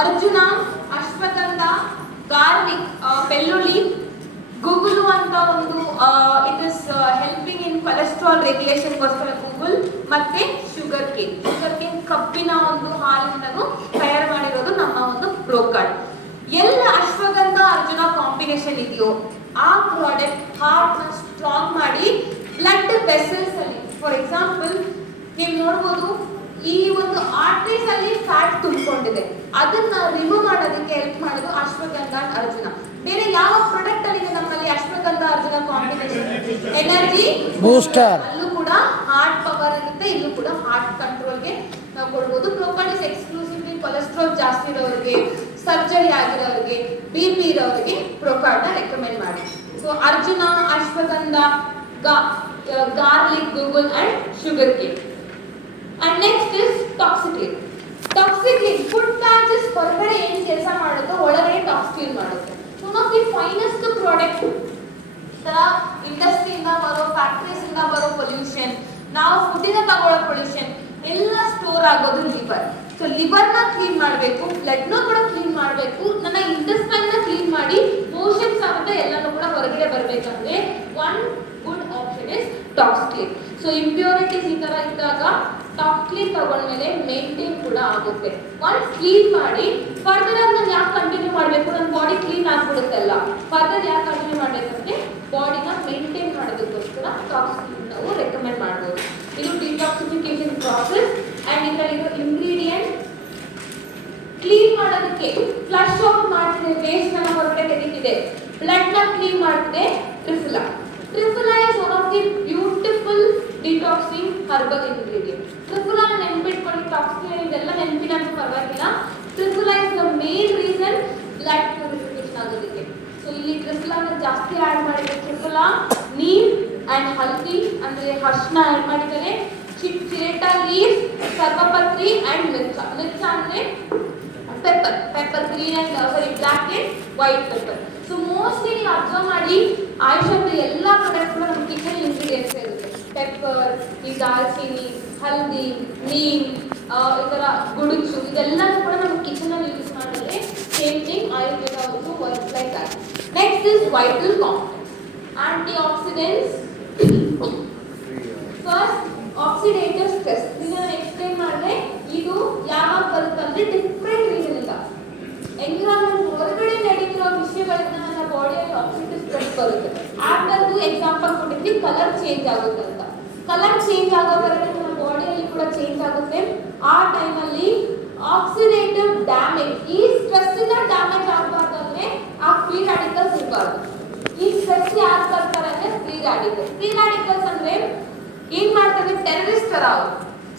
Arjuna, ashwagandha garlic ಬೆಳ್ಳುಳ್ಳಿ, ಗೂಗುಲು ಅಂತ ಒಂದು it is helping in cholesterol ರೆಗ್ಯುಲೇಷನ್ಗೋಸ್ಕರ guggul ಮತ್ತೆ ಶುಗರ್ ಕೇನ್ ಶುಗರ್ ಕೇನ್ ಕಬ್ಬಿನ ಒಂದು ಹಾಲನ್ನು ತಯಾರು ಮಾಡಿರೋದು ನಮ್ಮ ಒಂದು ಬ್ರೋಕಾರ್ಡ್ ಎಲ್ಲ ಅಶ್ವಗಂಧ, ಅರ್ಜುನ ಕಾಂಬಿನೇಷನ್ ಇದೆಯೋ ಆ ಪ್ರಾಡಕ್ಟ್ ಹಾರ್ಟ್ ಸ್ಟ್ರಾಂಗ್ ಮಾಡಿ ಬ್ಲಡ್ ವೆಸಲ್ಸ್ ಅಲ್ಲಿ. ಫಾರ್ ಎಕ್ಸಾಂಪಲ್ ನೀವು ನೋಡ್ಬೋದು ಈ ಒಂದು ಆರ್ಟರೀಸ್ ಅಲ್ಲಿ ಫ್ಯಾಟ್ ತುಂಬಿಕೊಂಡಿದೆ. ಅದನ್ನ ರಿಮೂವ್ ಮಾಡೋದಕ್ಕೆ ಹೆಲ್ಪ್ ಮಾಡೋದು ಅಶ್ವಗಂಧ ಅರ್ಜುನ. ಬೇರೆ ಯಾವ ಪ್ರಾಡಕ್ಟ್ ಅಲ್ಲಿ ನಮ್ಮಲ್ಲಿ ashwagandha arjuna combination energy booster ಅಲ್ಲೂ ಕೂಡ ಹಾರ್ಟ್ ಪವರ್ ಇರುತ್ತೆ. ಇಲ್ಲೂ ಕೂಡ ಹಾರ್ಟ್ ಕಂಟ್ರೋಲ್ಗೆ ನಾವು ಕೊಡ್ಬೋದು. ಪ್ರೋಕಾರ್ಡ್ ಇಸ್ ಎಕ್ಸ್ಕ್ಲೂಸಿವ್ಲಿ ಕೊಲೆಸ್ಟ್ರಾಲ್ ಜಾಸ್ತಿ ಇರೋರಿಗೆ ಸರ್ಜರಿ ಆಗಿರೋರಿಗೆ ಬಿ ಪಿ ಇರೋರಿಗೆ ಪ್ರೋಕಾರ್ಡ್ನ ರೆಕಮೆಂಡ್ ಮಾಡಿ. So arjuna ashwagandha garlic guggul and sugar cake and next is Toxiclean Toxiclean food patches ಹೊರಗಡೆ ಏನು ಕೆಲಸ ಮಾಡುತ್ತೋ, ಒಳಗಡೆ ಟಾಕ್ಸಿಕ್ಲಿನ್ ಮಾಡುತ್ತೆ. One of the finest product ತರ ಇಂಡಸ್ಟ್ರಿಯಿಂದ ಬರೋ ಫ್ಯಾಕ್ಟ್ರೀಸಿಂದ ಬರೋ ಪೊಲ್ಯೂಷನ್ ನಾವು ಫುಡ್ಡಿನ ತಗೊಳ್ಳೋ ಪೊಲ್ಯೂಷನ್ ಎಲ್ಲ ಸ್ಟೋರ್ ಆಗೋದು ಲಿವರ್ ಸೊ ಲಿವರ್ನ ಕ್ಲೀನ್ ಮಾಡಬೇಕು ಬ್ಲಡ್ನ ಕೂಡ ಕ್ಲೀನ್ ಮಾಡಬೇಕು, ನನ್ನ ನ ಕ್ಲೀನ್ ಮಾಡಿ ಮೋಷನ್ಸ್ ಆಗುತ್ತೆ, ಎಲ್ಲನೂ ಕೂಡ ಹೊರಗಡೆ ಬರಬೇಕಂದ್ರೆ one good option is toxic so impurities ಈ ತರ ಇದ್ದಾಗ ಟಾಕ್ಸ್ಕ್ಲೀನ್ ತಗೊಂಡ್ಮೇಲೆ ಮೇಂಟೈನ್ ಕೂಡ ಆಗುತ್ತೆ. ಒನ್ಸ್ ಕ್ಲೀನ್ ಮಾಡಿ ಫರ್ದರ್ ಆಗಿ ಯಾಕೆ ಕಂಟಿನ್ಯೂ ಮಾಡಬೇಕು? ನನ್ನ ಬಾಡಿ ಕ್ಲೀನ್ ಆಗ್ಬಿಡುತ್ತಲ್ಲ. ಫರ್ದರ್ ಯಾಕೆ ಕಂಟಿನ್ಯೂ ಮಾಡಬೇಕಂದ್ರೆ ಬಾಡಿನ ಮೇಂಟೈನ್ ಮಾಡೋದಕ್ಕೋಸ್ಕರ ಟಾಕ್ಸ್ ನಾವು ರೆಕಮೆಂಡ್ ಮಾಡ್ಬೋದು. ಇದು ಡಿಟಾಕ್ಸಿಫಿಕೇಶನ್ ಪ್ರಾಸೆಸ್ ಅಂಡ್ ಇದರಲ್ಲಿರೋ ಇಂಗ್ರೀಡಿಯೆಂಟ್ ಕ್ಲೀನ್ ಮಾಡೋದಕ್ಕೆ ಫ್ಲಶ್ ಔಟ್ ಮಾಡ್ತಿದೆ ವೇಸ್ಟ್ ಅನ್ನ ಹೊರಗಡೆ ತೆಗಿತಿದೆ. ಬ್ಲಡ್ನ ಕ್ಲೀನ್ ಮಾಡ್ತಿದೆ triphala triphala is one of the beautiful detoxing herbal ingredient triphala ನೆನ್ಪಿಟ್ಕೊಳ್ಳಿ ಟಾಕ್ಸಿನ್ ಇದೆಲ್ಲ ನೆನಪಿನ ಪರವಾಗಿಲ್ಲ triphala is the main reason blood purification ಆಗೋದಕ್ಕೆ ಸೊ ಇಲ್ಲಿ ಟ್ರಿಫುಲಾನ ಜಾಸ್ತಿ ಆಡ್ ಮಾಡಿದ್ರೆ ಟ್ರಿಫುಲಾ ನೀರ್ ಆ್ಯಂಡ್ ಹಲ್ದಿ, ಅಂದ್ರೆ ಹರ್ಷನ ಆಡ್ ಮಾಡಿದ್ದಾರೆ ಚಿರೇಟ ಲೀವ್ಸ್ ಸರ್ವಪತ್ರಿ ಅಂಡ್ ಮಿರ್ಚ ಮಿರ್ಚ ಅಂದರೆ pepper pepper green and sorry black and white pepper so mostly ನೀವು ಅಬ್ಸರ್ವ್ ಮಾಡಿ ಆಯುಷದ ಎಲ್ಲ ಪ್ರಾಡಕ್ಟ್ ಕೂಡ ನಮ್ಮ ಕಿಚನ್ ಇಂಗ್ರೀಡಿಯೆಂಟ್ಸ್ ಇರುತ್ತೆ. ಪೆಪ್ಪರ್ ಈ ದಾಲ್ಚಿನಿ ಹಲ್ದಿ ನೀಮ್ ಈ ಥರ ಗುಡುಚು, ಇದೆಲ್ಲನೂ ಕೂಡ ನಮ್ಮ ಕಿಚನ್ ಅಲ್ಲಿ ಯೂಸ್ ಮಾಡಿದ್ರೆ same thing Ayurveda also works like that vital complex antioxidants first oxidative stress ಇದನ್ನ ಎಕ್ಸ್ಪ್ಲೈನ್ ಮಾಡಿದ್ರೆ ಇದು ಯಾವಾಗ ಬರುತ್ತೆ ಬರುತ್ತಂದ್ರೆ ಡಿಫ್ರೆಂಟ್ ರೀಸನ್ ಇಂದ. ಎನ್ವಿರಾನ್ಮೆಂಟ್ ಹೊರಗಡೆ ನಡೀತಿರೋ ವಿಷಯಗಳಿಂದ ನನ್ನ ಬಾಡಿಯಲ್ಲಿ ಆಕ್ಸಿಡೇಟಿವ್ ಸ್ಟ್ರೆಸ್ ಬರುತ್ತೆ. ಆಫ್ಟರ್ದು ಎಕ್ಸಾಂಪಲ್ ಕೊಟ್ಟಿದ್ವಿ ಕಲರ್ ಚೇಂಜ್ ಆಗುತ್ತೆ ಅಂತ. ಕಲರ್ ಚೇಂಜ್ ಆಗೋ ಬರಕ್ಕೆ ನನ್ನ ಬಾಡಿಯಲ್ಲಿ ಕೂಡ ಚೇಂಜ್ ಆಗುತ್ತೆ. ಆ ಟೈಮಲ್ಲಿ ಆಕ್ಸಿಡೇಟಿವ್ ಡ್ಯಾಮೇಜ್ ಈ ಸ್ಟ್ರೆಸ್ ಇಂದ ಡ್ಯಾಮೇಜ್ ಆಗಬಾರ್ದು ಅಂದ್ರೆ ಆ ಫ್ರೀ ರಾಡಿಕಲ್ಸ್ ಇರಬಾರ್ದು ಈ ಸ್ಟ್ರೆಸ್ ಯಾರು ಬರ್ತಾರೆ ಅಂದ್ರೆ ರಾಡಿಕಲ್ಸ್ ಫ್ರೀ ರಾಡಿಕಲ್ಸ್ ಅಂದ್ರೆ ಏನ್ ಮಾಡ್ತಾರೆ? ಟೆರರಿಸ್ಟ್ ತರ ಅವರು.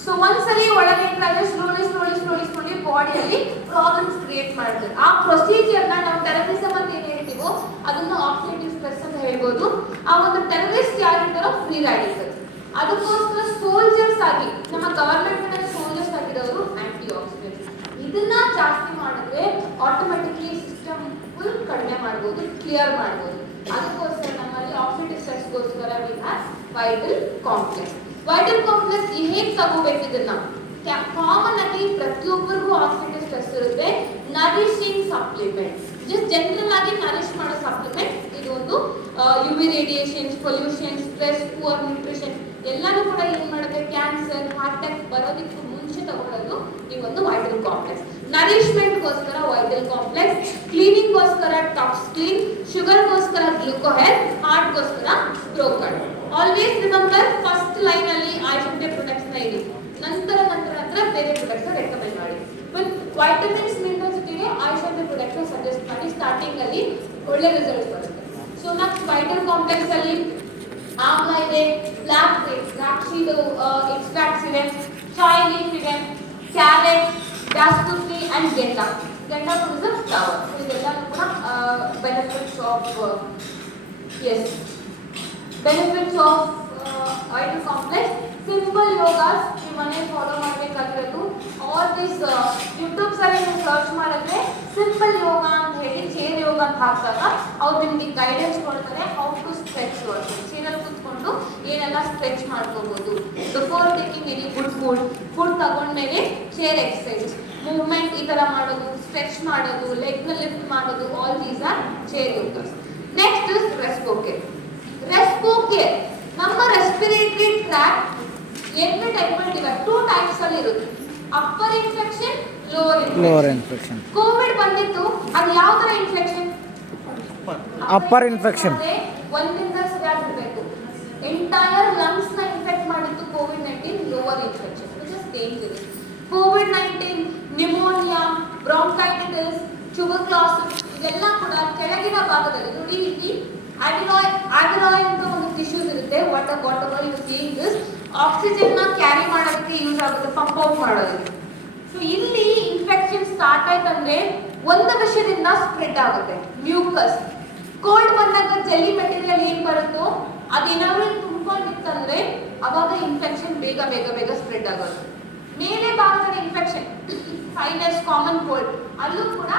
ಸೊ ಒಂದ್ಸಲಿ ಒಳಗೆ ಇಟ್ಟಾಗ ಸ್ಲೋಲಿ ಸ್ಲೋಲಿ ಸ್ಲೋಲಿ ಸ್ಲೋಲಿ ಬಾಡಿಯಲ್ಲಿ ಪ್ರಾಬ್ಲಮ್ಸ್ ಕ್ರಿಯೇಟ್ ಮಾಡ್ತಾರೆ. ಆ ಪ್ರೊಸೀಜರ್ ನಾವು ಟೆರರಿಸಮ್ ಅಂತ ಏನ್ ಹೇಳ್ತೀವೋ, ಅದನ್ನ ಆಕ್ಸಿಡೇಟಿವ್ ಸ್ಟ್ರೆಸ್ ಅಂತ ಹೇಳ್ಬೋದು. ಆ ಒಂದು ಟೆರರಿಸ್ಟ್ ಯಾರಿದ್ದಾರೋ ಫ್ರೀ ರಾಡಿಕಲ್ಸ್ ಅದಕ್ಕೋಸ್ಕರ ಸೋಲ್ಜರ್ಸ್ ಆಗಿ, ನಮ್ಮ ಗವರ್ಮೆಂಟ್ ಸೋಲ್ಜರ್ಸ್ ಆಗಿರೋರು ಆಂಟಿ ಆಕ್ಸಿಡೆಂಟ್ಸ್ ಇದನ್ನ ಜಾಸ್ತಿ ಮಾಡಿದ್ರೆ ಆಟೋಮೆಟಿಕ್ಲಿ ಸಿಸ್ಟಮ್ ಫುಲ್ ಕಡಿಮೆ ಮಾಡ್ಬೋದು ಕ್ಲಿಯರ್ ಮಾಡ್ಬೋದು ಅದಕ್ಕೋಸ್ಕರ ನಮ್ಮಲ್ಲಿ oxidative ಸ್ಟ್ರೆಸ್ಗೋಸ್ಕರ we vital complex vital complex ಹೇಗೆ ತಗೋಬೇಕು ಇದನ್ನ? ಕಾಮನ್ ಆಗಿ ಪ್ರತಿಯೊಬ್ಬರಿಗೂ ಆಕ್ಸಿಡೇಟಿವ್ ಸ್ಟ್ರೆಸ್ ಇರುತ್ತೆ. ನರಿಶಿಂಗ್ ಸಪ್ಲಿಮೆಂಟ್ ಜಸ್ಟ್ ಜನರಲ್ ಆಗಿ ನರಿಶ್ ಮಾಡೋ ಸಪ್ಲಿಮೆಂಟ್ ಇದು ಒಂದು U V radiations pollution stress poor nutrition ಎಲ್ಲಾನು ಕೂಡ ಏನ್ ಮಾಡುತ್ತೆ? ಕ್ಯಾನ್ಸರ್ ಹಾರ್ಟ್ ಅಟ್ಯಾಕ್ ಬರೋದಿಕ್ಕೆ ಮುಂಚೆ ತಗೊಳ್ಳೋದು ಈ ಒಂದು ವೈಟಲ್ ಕಾಂಪ್ಲೆಕ್ಸ್ ನರಿಶ್ಮೆಂಟ್ಗೋಸ್ಕರ ವೈಟಲ್ ಕಾಂಪ್ಲೆಕ್ಸ್ ಕ್ಲೀನಿಂಗ್ಗೋಸ್ಕರ ಟಾಕ್ಸ್ ಕ್ಲೀನ್ ಶುಗರ್ಗೋಸ್ಕರ Glucoheal ಹಾರ್ಟ್ಗೋಸ್ಕರ Procard always remember first line ಅಲ್ಲಿ ಆಯುಷಂತೆ ಪ್ರಾಡಕ್ಟ್ಸ್ನ ಇಡಿ ನಂತರ ನಂತರ ನಂತರ ಬೇರೆ ಪ್ರಾಡಕ್ಟ್ಸ್ ರೆಕಮೆಂಡ್ ಮಾಡಿ. ಒಂದು ವೈಟಮಿನ್ಸ್ ಮಿನರಲ್ಸ್ ಜೊತೆಗೆ ಆಯುಷಂತೆ ಪ್ರಾಡಕ್ಟ್ಸ್ ಸಜೆಸ್ಟ್ ಮಾಡಿ ಸ್ಟಾರ್ಟಿಂಗ್ ಅಲ್ಲಿ ಒಳ್ಳೆ ರಿಸಲ್ಟ್ಸ್ ಬರುತ್ತೆ. ಸೊ ನೆಕ್ಸ್ಟ್ ವೈಟಲ್ ಕಾಂಪ್ಲೆಕ್ಸ್ ಅಲ್ಲಿ ಆಮ್ಲ ಇದೆ ಬ್ಲಾಕ್ ದ್ರಾಕ್ಷಿದು ಎಕ್ಸ್ಟ್ರಾಕ್ಟ್ಸ್ ಇದೆ ಚಾಯ್ ಲೀಫ್ ಇದೆ ಕ್ಯಾರೆಟ್ ಜಾಸ್ಪುತ್ರಿ ಅಂಡ್ ಗೆಂಡ ಗೆಂಡ ಫ್ಲವರ್ ಇದೆಲ್ಲ ಕೂಡ benefits of S benefits of oil complex simple yogas ನೀವು ಮನೆ ಫಾಲೋ ಮಾಡಬೇಕಾಗಿರೋದು ಆಲ್ ದಿಸ್ ಯೂಟ್ಯೂಬ್ಸ್ ಅಲ್ಲಿ ನೀವು ಸರ್ಚ್ ಮಾಡಿದ್ರೆ ಸಿಂಪಲ್ ಯೋಗ ಅಂತ ಹೇಳಿ ಚೇರ್ ಯೋಗ ಅಂತ ಹಾಕಿದಾಗ ಅವ್ರು ನಿಮಗೆ ಗೈಡೆನ್ಸ್ ಕೊಡ್ತಾರೆ. ಹೌ ಟು ಸ್ಟ್ರೆಚ್ ಚೇರಲ್ಲಿ ಕೂತ್ಕೊಂಡು ಏನೆಲ್ಲ ಸ್ಟ್ರೆಚ್ ಮಾಡ್ಕೋಬಹುದು before taking any good food food ತಗೊಂಡ್ಮೇಲೆ chair exercise movement ಈ ಥರ ಮಾಡೋದು ಸ್ಟ್ರೆಚ್ ಮಾಡೋದು ಲೆಗ್ ಲಿಫ್ಟ್ ಮಾಡೋದು all these are chair yogas next is Respocare Respocare ಎರಡು ಟೈಪ್ ಡಿವೈಡ್ ಟೂ ಟೈಪ್ಸ್ ಅಲ್ಲಿ ಇರುತ್ತೆ. Upper infection lower infection Covid ಬಂದಿತ್ತು ಅದು ಯಾವ ತರ ಇನ್ಫೆಕ್ಷನ್ ಅಪ್ಪರ್ ಇನ್ಫೆಕ್ಷನ್ ಒಂದಿಂದ ಸರಿಯಾಗಿರ್ಬೇಕು ಎಂಟೈರ್ ಲಂಗ್ಸ್ನ ಇನ್ಫೆಕ್ಟ್ ಮಾಡಿತ್ತು Covid nineteen lower infection which is dangerous Covid nineteen pneumonia bronchitis tuberculosis ಇದೆಲ್ಲ ಕೂಡ ಕೆಳಗಿನ ಭಾಗದಲ್ಲಿ ನೋಡಿ ಇಲ್ಲಿ ಆಬಿಲಾಯ್ ಆಬಿಲಾಯ್ ಅಂತ ಒಂದು ಟಿಶ್ಯೂಸ್ ಇರುತ್ತೆ. What whatever you seeing this ಆಕ್ಸಿಜನ್ನ carry ಮಾಡೋದಕ್ಕೆ ಯೂಸ್ ಆಗುತ್ತೆ ಪಂಪ್ ಔಟ್ ಮಾಡೋದಕ್ಕೆ. ಸೊ ಇಲ್ಲಿ ಇನ್ಫೆಕ್ಷನ್ ಸ್ಟಾರ್ಟ್ ಆಯ್ತಂದ್ರೆ ಒಂದು ವಿಷಯದಿಂದ ಸ್ಪ್ರೆಡ್ ಆಗುತ್ತೆ ಮ್ಯೂಕಸ್ ಕೋಲ್ಡ್ ಬಂದಾಗ ಜೆಲ್ಲಿ ಮೆಟೀರಿಯಲ್ ಏನ್ ಬರುತ್ತೋ, ಅದೇನಾದ್ರೂ ತುಂಬಿಕೊಂಡಿತ್ತಂದ್ರೆ ಅವಾಗ ಇನ್ಫೆಕ್ಷನ್ ಬೇಗ ಬೇಗ ಬೇಗ ಸ್ಪ್ರೆಡ್ ಆಗೋದು. ಮೇಲೆ ಭಾಗದ ಇನ್ಫೆಕ್ಷನ್ ಸೈನಸ್ ಕಾಮನ್ ಕೋಲ್ಡ್ ಅಲ್ಲೂ ಕೂಡ